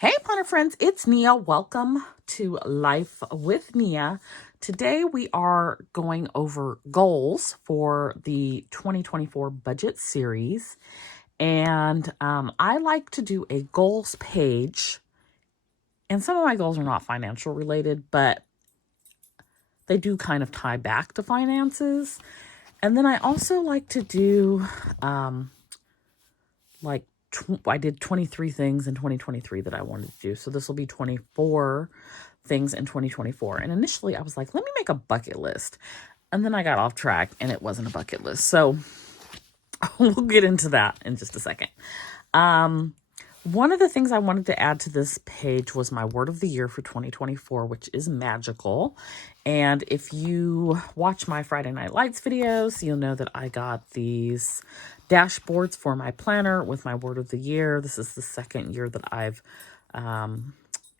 Hey, Planner friends, it's Nia. Welcome to Life with Nia. Today we are going over goals for the 2024 budget series. And I like to do a goals page. And some of my goals are not financial related, but they do kind of tie back to finances. And then I also like to do I did 23 things in 2023 that I wanted to do. So this will be 24 things in 2024. And initially I was like, let me make a bucket list. And then I got off track and it wasn't a bucket list. So we'll get into that in just a second. One of the things I wanted to add to this page was my word of the year for 2024, which is magical. And if you watch my Friday Night Lights videos, you'll know that I got these dashboards for my planner with my word of the year. This is the second year that I've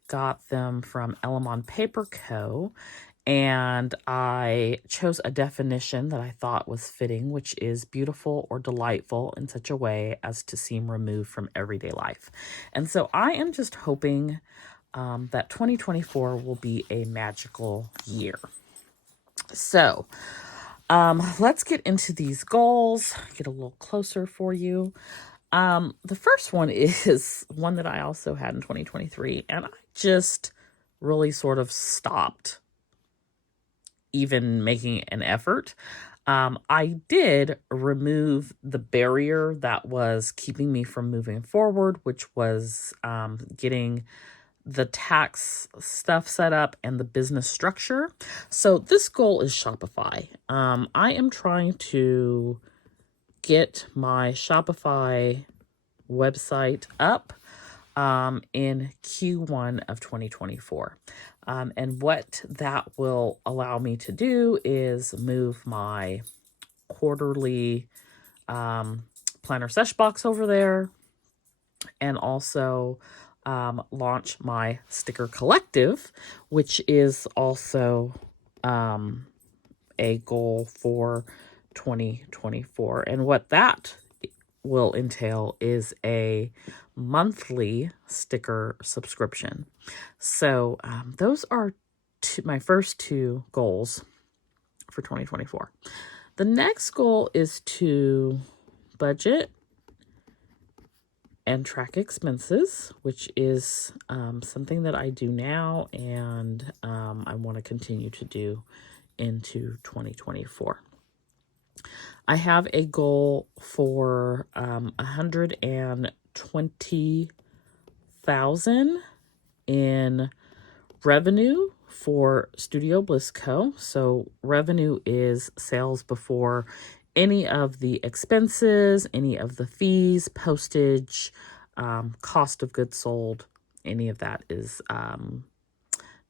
got them from Ellemon Paper Co. And I chose a definition that I thought was fitting, which is beautiful or delightful in such a way as to seem removed from everyday life. And so I am just hoping that 2024 will be a magical year. So let's get into these goals, get a little closer for you. The first one is one that I also had in 2023, and I just really sort of stopped even making an effort. I did remove the barrier that was keeping me from moving forward, which was getting the tax stuff set up and the business structure. So this goal is Shopify. I am trying to get my Shopify website up in Q1 of 2024. And what that will allow me to do is move my quarterly planner sesh box over there, and also launch my sticker collective, which is also a goal for 2024. And what that will entail is a monthly sticker subscription. So those are my first two goals for 2024. The next goal is to budget and track expenses, which is something that I do now, and I want to continue to do into 2024. I have a goal for 120,000 in revenue for Studio Bliss Co. So revenue is sales before any of the expenses, any of the fees, postage, cost of goods sold, any of that is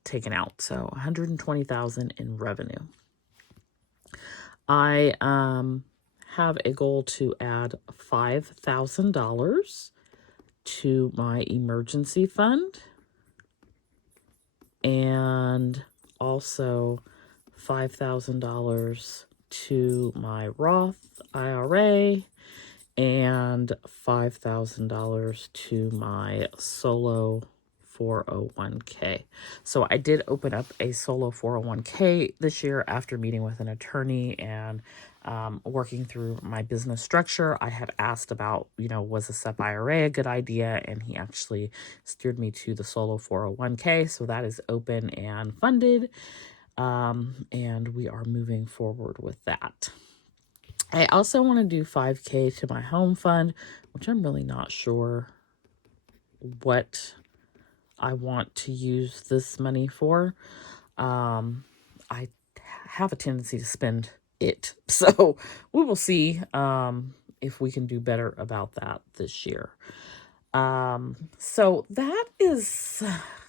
taken out. So 120,000 in revenue. I have a goal to add $5,000 to my emergency fund, and also $5,000 to my Roth IRA, and $5,000 to my solo 401k. So I did open up a solo 401k this year after meeting with an attorney and working through my business structure. I had asked about, was a SEP IRA a good idea? And he actually steered me to the solo 401k. So that is open and funded. And we are moving forward with that. I also want to do 5K to my home fund, which I'm really not sure what I want to use this money for. I have a tendency to spend it. So we will see if we can do better about that this year. So that is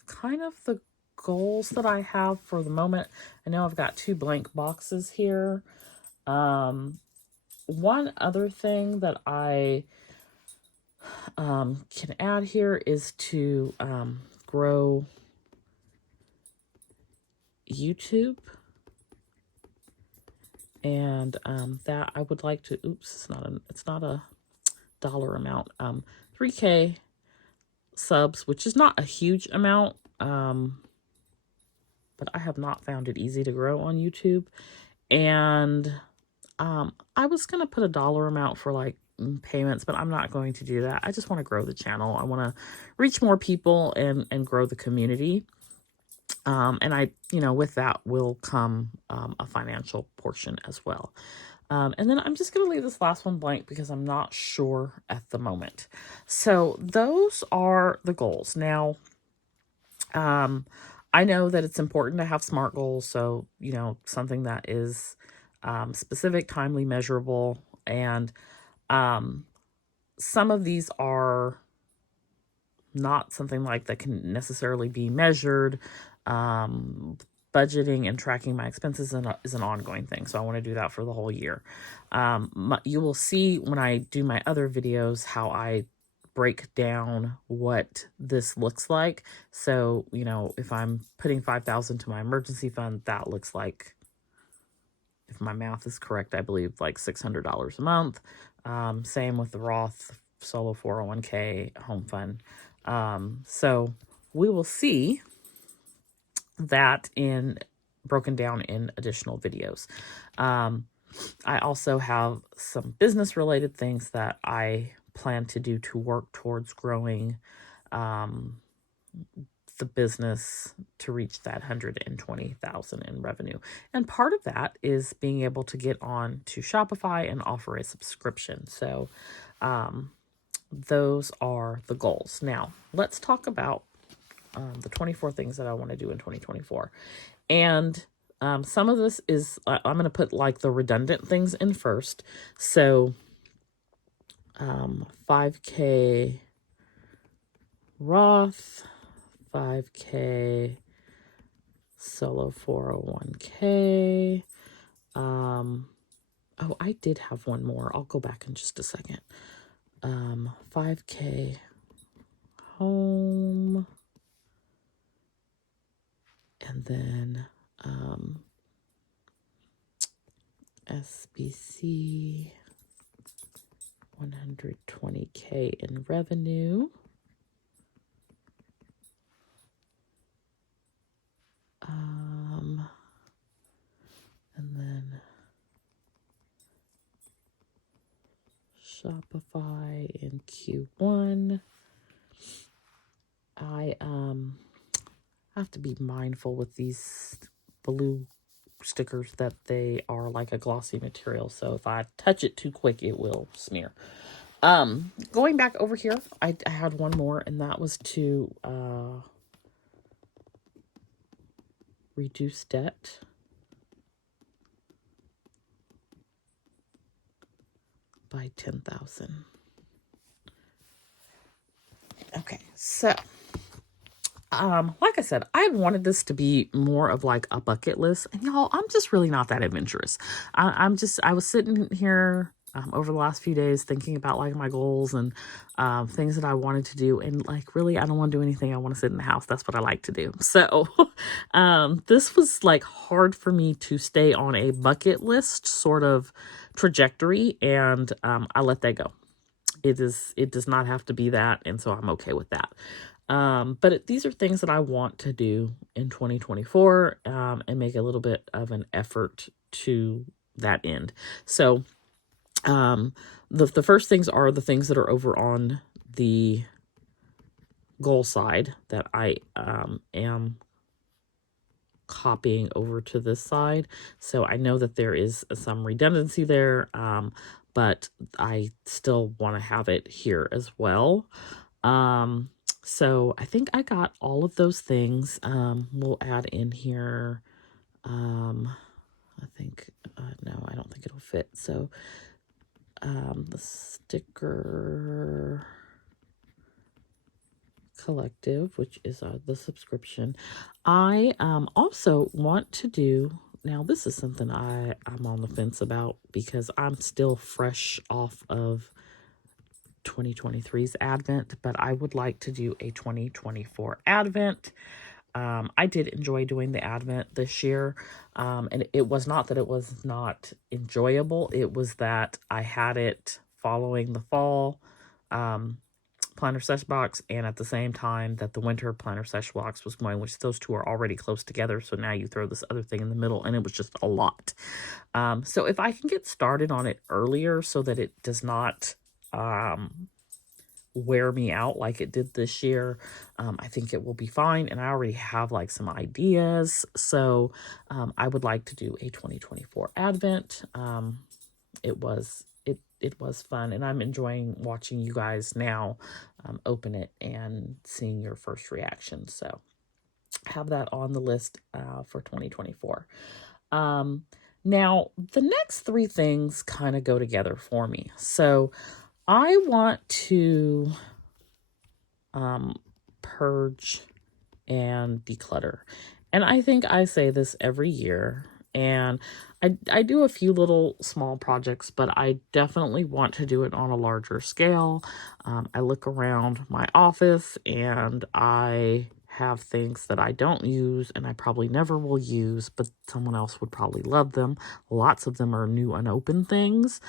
kind of the goals that I have for the moment. I know I've got 2 blank boxes here. One other thing that I can add here is to grow YouTube, and that I would like to. It's not a dollar amount. 3K subs, which is not a huge amount, but I have not found it easy to grow on YouTube. And I was going to put a dollar amount for like payments, but I'm not going to do that. I just want to grow the channel. I want to reach more people and grow the community. And I, with that will come a financial portion as well. And then I'm just going to leave this last one blank because I'm not sure at the moment. So those are the goals. Now, I know that it's important to have SMART goals. So, something that is specific, timely, measurable. And some of these are not something like that can necessarily be measured. Budgeting and tracking my expenses is an ongoing thing. So I want to do that for the whole year. You will see when I do my other videos how I break down what this looks like. So, if I'm putting $5,000 to my emergency fund, that looks like, if my math is correct, I believe like $600 a month. Same with the Roth solo 401k home fund. So we will see that broken down in additional videos. I also have some business related things that I plan to do to work towards growing the business to reach that 120,000 in revenue. And part of that is being able to get on to Shopify and offer a subscription. So those are the goals. Now, let's talk about the 24 things that I want to do in 2024. And some of this is, I'm going to put like the redundant things in first. So 5K Roth, 5K solo 401k. Oh, I did have one more. I'll go back in just a second. 5K home. And then SBC 120K in revenue. And then Shopify in Q1. I have to be mindful with these blue stickers that they are like a glossy material. So if I touch it too quick, it will smear. Going back over here, I had one more, and that was to reduce debt by 10,000. Okay, so like I said, I had wanted this to be more of like a bucket list, and y'all, I'm just really not that adventurous. I was sitting here over the last few days thinking about like my goals and things that I wanted to do, and like really, I don't want to do anything. I want to sit in the house. That's what I like to do. So this was like hard for me to stay on a bucket list sort of trajectory, and I let that go. It does not have to be that, and so I'm okay with that. But these are things that I want to do in 2024 and make a little bit of an effort to that end. So the first things are the things that are over on the goal side that I am copying over to this side. So I know that there is some redundancy there, but I still want to have it here as well. So I think I got all of those things. We'll add in here, I think, no, I don't think it'll fit. So, the sticker collective, which is the subscription. I also want to do, now this is something I'm on the fence about because I'm still fresh off of 2023's Advent, but I would like to do a 2024 Advent. I did enjoy doing the Advent this year, and it was not that it was not enjoyable. It was that I had it following the fall, planner sesh box, and at the same time that the winter planner sesh box was going, which those two are already close together. So now you throw this other thing in the middle, and it was just a lot. So if I can get started on it earlier so that it does not wear me out like it did this year, I think it will be fine. And I already have like some ideas. So I would like to do a 2024 Advent. It was fun, and I'm enjoying watching you guys now open it and seeing your first reaction. So have that on the list for 2024. Now, the next three things kind of go together for me. So I want to purge and declutter. And I think I say this every year. And I do a few little small projects, but I definitely want to do it on a larger scale. I look around my office and I have things that I don't use and I probably never will use, but someone else would probably love them. Lots of them are new unopened things.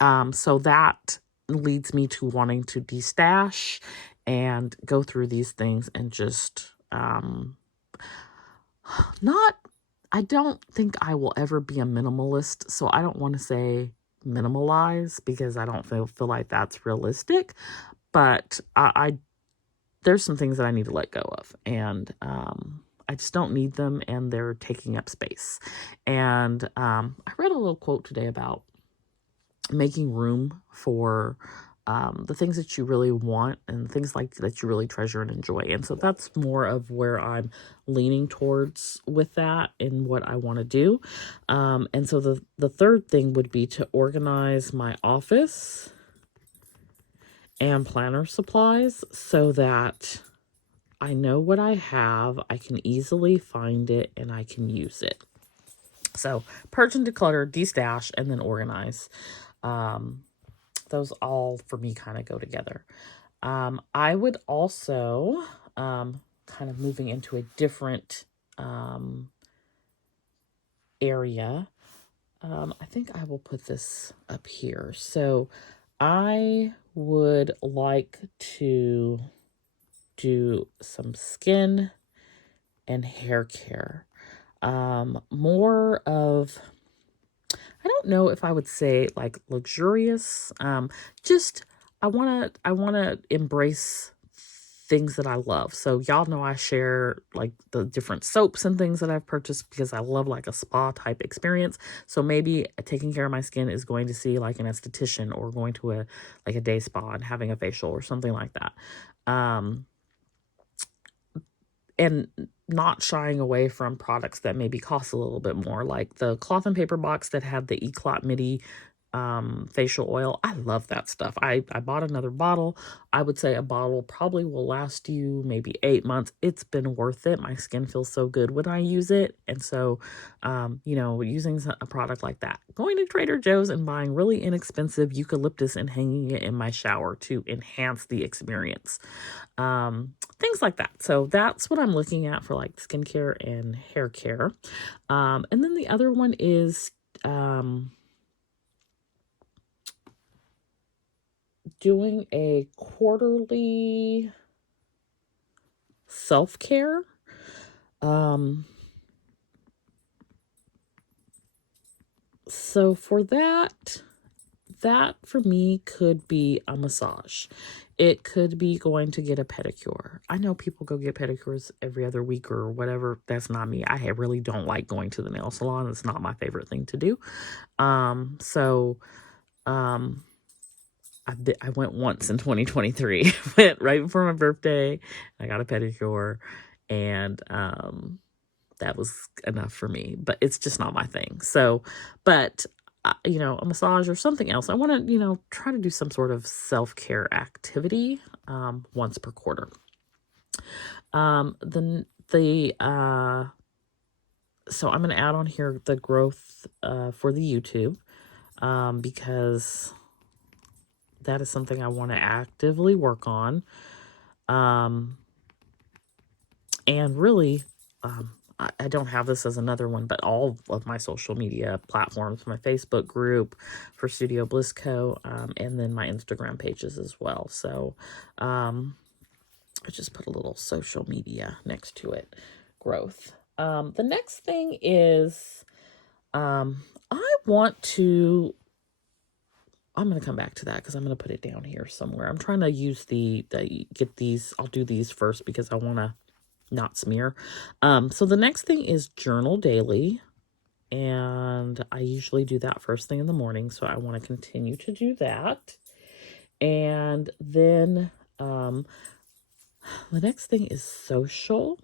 So that leads me to wanting to destash and go through these things and just I don't think I will ever be a minimalist, so I don't want to say minimalize because I don't feel like that's realistic, but there's some things that I need to let go of, and I just don't need them, and they're taking up space. And I read a little quote today about making room for the things that you really want and things like that you really treasure and enjoy. And so that's more of where I'm leaning towards with that and what I want to do. And so the third thing would be to organize my office and planner supplies so that I know what I have, I can easily find it, and I can use it. So purge and declutter, destash, and then organize. Those all for me kind of go together. I would also, kind of moving into a different area, I think I will put this up here. So I would like to do some skin and hair care. More of, I don't know if I would say like luxurious. Just I wanna embrace things that I love. So y'all know I share like the different soaps and things that I've purchased because I love like a spa type experience. So maybe taking care of my skin is going to see like an esthetician or going to a day spa and having a facial or something like that. And not shying away from products that maybe cost a little bit more, like the cloth and paper box that had the Eclat Midi facial oil. I love that stuff. I bought another bottle. I would say a bottle probably will last you maybe 8 months. It's been worth it. My skin feels so good when I use it. And so, using a product like that, going to Trader Joe's and buying really inexpensive eucalyptus and hanging it in my shower to enhance the experience. Things like that. So that's what I'm looking at for like skincare and hair care. And then the other one is, doing a quarterly self-care. So for that for me could be a massage. It could be going to get a pedicure. I know people go get pedicures every other week or whatever. That's not me. I really don't like going to the nail salon. It's not my favorite thing to do. I went once in 2023. Went right before my birthday. I got a pedicure, and that was enough for me. But it's just not my thing. So, but a massage or something else. I want to, try to do some sort of self-care activity once per quarter. So I'm going to add on here the growth for the YouTube because that is something I want to actively work on. And really, I don't have this as another one, but all of my social media platforms, my Facebook group for Studio Bliss Co, and then my Instagram pages as well. So I just put a little social media next to it. Growth. The next thing is I want to, I'm going to come back to that because I'm going to put it down here somewhere. I'm trying to use get these, I'll do these first because I want to not smear. So the next thing is journal daily. And I usually do that first thing in the morning. So I want to continue to do that. And then the next thing is social.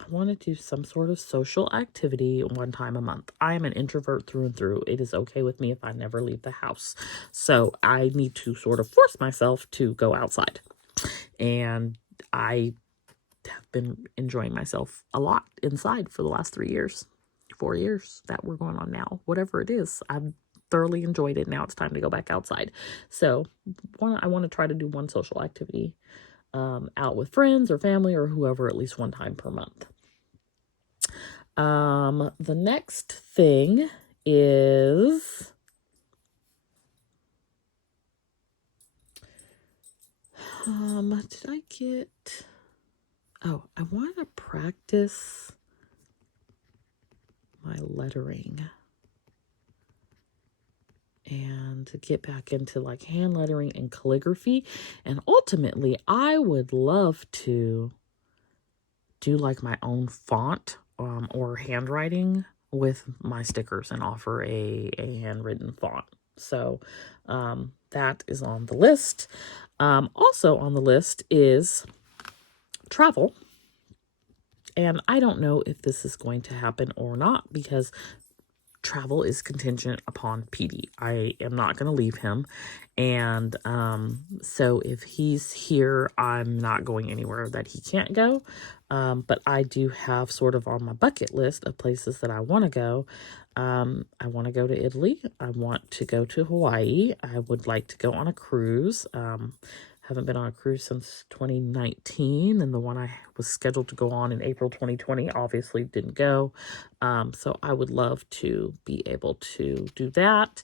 I want to do some sort of social activity one time a month. I am an introvert through and through. It is okay with me if I never leave the house. So I need to sort of force myself to go outside. And I have been enjoying myself a lot inside for the last 4 years that we're going on now, whatever it is. I've thoroughly enjoyed it. Now it's time to go back outside. So I want to try to do one social activity out with friends or family or whoever at least one time per month. The next thing is did I get, oh, I want to practice my lettering and to get back into like hand lettering and calligraphy. And ultimately, I would love to do like my own font or handwriting with my stickers and offer a handwritten font. So that is on the list. Also on the list is travel. And I don't know if this is going to happen or not because travel is contingent upon PD. I am not going to leave him. And so if he's here, I'm not going anywhere that he can't go. But I do have sort of on my bucket list of places that I want to go. I want to go to Italy. I want to go to Hawaii. I would like to go on a cruise. Haven't been on a cruise since 2019, and the one I was scheduled to go on in April 2020 obviously didn't go. So I would love to be able to do that.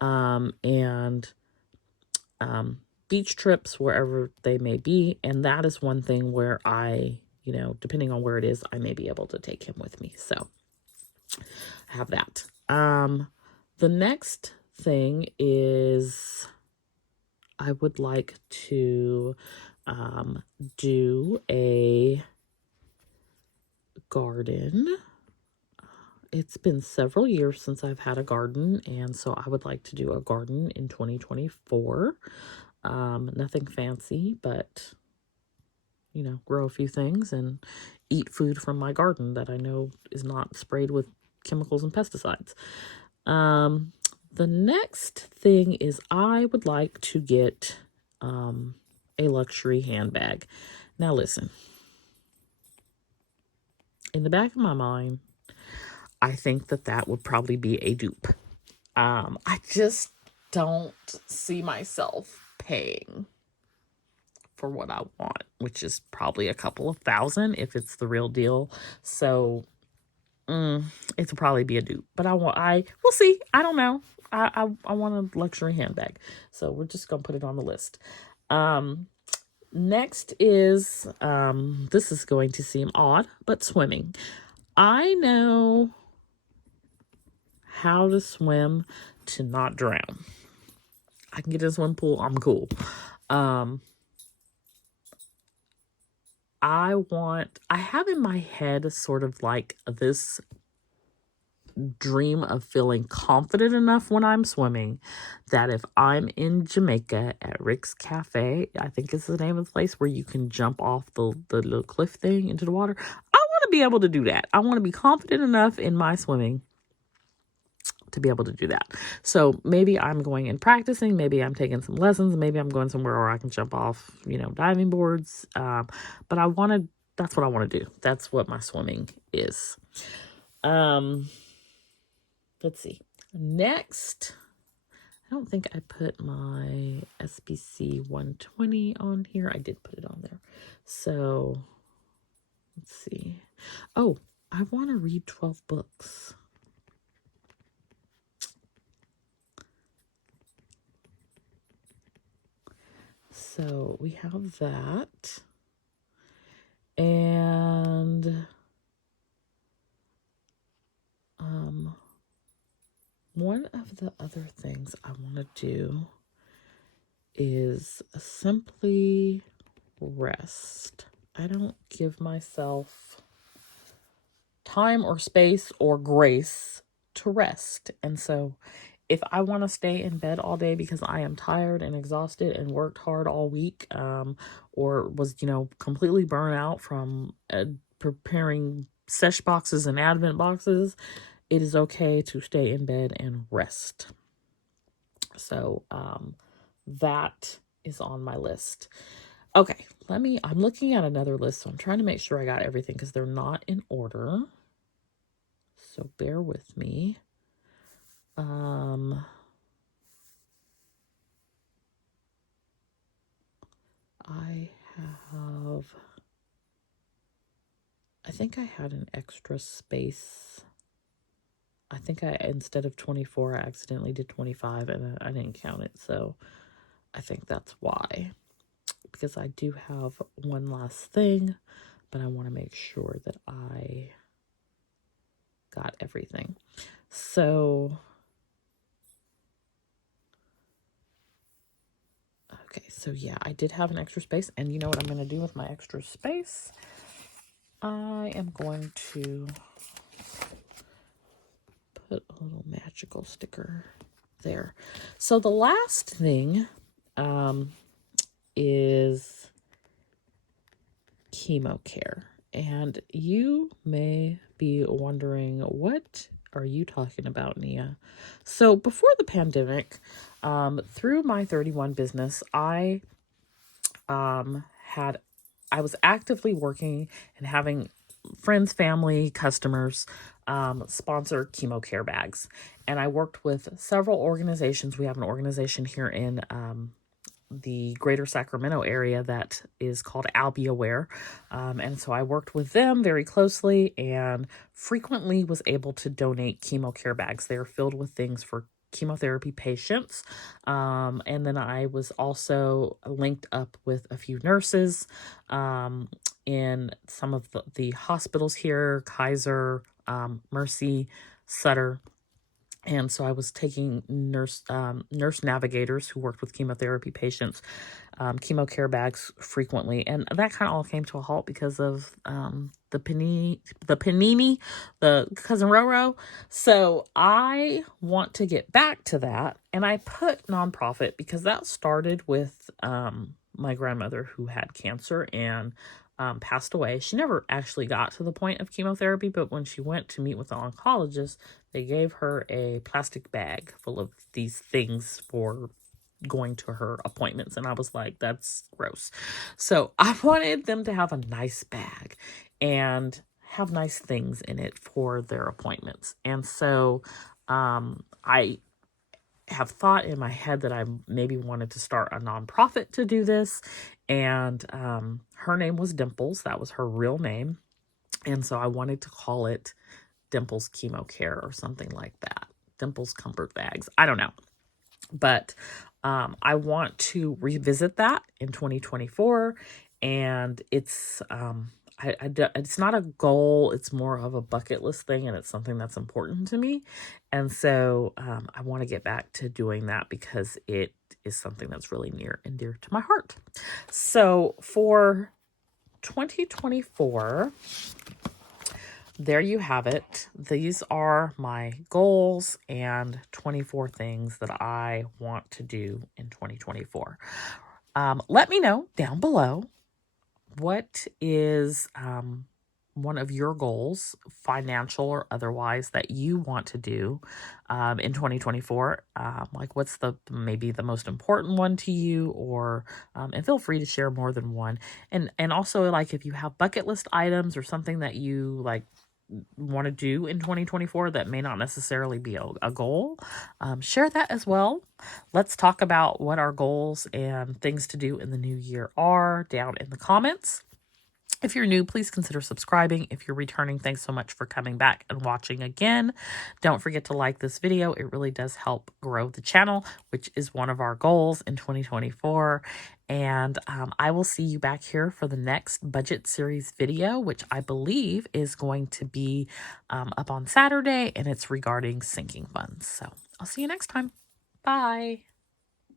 And beach trips wherever they may be. And that is one thing where I, depending on where it is, I may be able to take him with me. So I have that. The next thing is I would like to do a garden. It's been several years since I've had a garden, and so I would like to do a garden in 2024. Nothing fancy, but, grow a few things and eat food from my garden that I know is not sprayed with chemicals and pesticides. The next thing is I would like to get a luxury handbag. Now listen, in the back of my mind, I think that would probably be a dupe. I just don't see myself paying for what I want, which is probably a couple of $1,000 if it's the real deal. So it'll probably be a dupe, but we'll see. I don't know. I want a luxury handbag. So we're just going to put it on the list. Next is, this is going to seem odd, but swimming. I know how to swim to not drown. I can get in a swim pool. I'm cool. I have in my head sort of like this dream of feeling confident enough when I'm swimming that if I'm in Jamaica at Rick's Cafe, I think is the name of the place where you can jump off the little cliff thing into the water. I want to be able to do that. I want to be confident enough in my swimming to be able to do that. So maybe I'm going and practicing, maybe I'm taking some lessons, maybe I'm going somewhere where I can jump off, diving boards. But that's what I want to do. That's what my swimming is. Let's see. Next, I don't think I put my SBC 120 on here. I did put it on there. So Let's see. Oh, I want to read 12 books. So we have that. And one of the other things I want to do is simply rest. I don't give myself time or space or grace to rest. And so if I want to stay in bed all day because I am tired and exhausted and worked hard all week, or was, completely burnt out from preparing sesh boxes and advent boxes, it is okay to stay in bed and rest. So that is on my list. Okay, I'm looking at another list, so I'm trying to make sure I got everything because they're not in order. So bear with me. I think I had an extra space. I think instead of 24, I accidentally did 25 and I didn't count it. So I think that's why. Because I do have one last thing, but I want to make sure that I got everything. So, okay, so yeah, I did have an extra space. And you know what I'm going to do with my extra space? I am going to put a little magical sticker there. So the last thing is chemo care. And you may be wondering, what are you talking about, Nia? So before the pandemic, through my 31 business, I was actively working and having friends, family, customers sponsor chemo care bags. And I worked with several organizations. We have an organization here in the greater Sacramento area that is called I'll Be Aware. And so I worked with them very closely and frequently was able to donate chemo care bags. They are filled with things for chemotherapy patients. And then I was also linked up with a few nurses in some of the hospitals here, Kaiser, Mercy, Sutter. And so I was taking nurse navigators who worked with chemotherapy patients, chemo care bags frequently. And that kind of all came to a halt because of the panini, the Cousin Roro. So I want to get back to that. And I put nonprofit because that started with my grandmother who had cancer and passed away. She never actually got to the point of chemotherapy, but when she went to meet with the oncologist, they gave her a plastic bag full of these things for going to her appointments. And I was like, that's gross. So I wanted them to have a nice bag and have nice things in it for their appointments. And so I have thought in my head that I maybe wanted to start a nonprofit to do this. And her name was Dimples. That was her real name. And so I wanted to call it Dimples Chemo Care or something like that. Dimples Comfort Bags. I don't know. But I want to revisit that in 2024. And it's it's not a goal. It's more of a bucket list thing. And it's something that's important to me. And so I want to get back to doing that because it is something that's really near and dear to my heart. So for 2024, there you have it. These are my goals and 24 things that I want to do in 2024. Let me know down below, what is one of your goals, financial or otherwise, that you want to do in 2024. Like what's maybe the most important one to you, or and feel free to share more than one. And also, like, if you have bucket list items or something that you like want to do in 2024 that may not necessarily be a goal, share that as well. Let's talk about what our goals and things to do in the new year are down in the comments. If you're new, please consider subscribing. If you're returning, thanks so much for coming back and watching again. Don't forget to like this video. It really does help grow the channel, which is one of our goals in 2024. And I will see you back here for the next budget series video, which I believe is going to be up on Saturday, and it's regarding sinking funds. So I'll see you next time. Bye.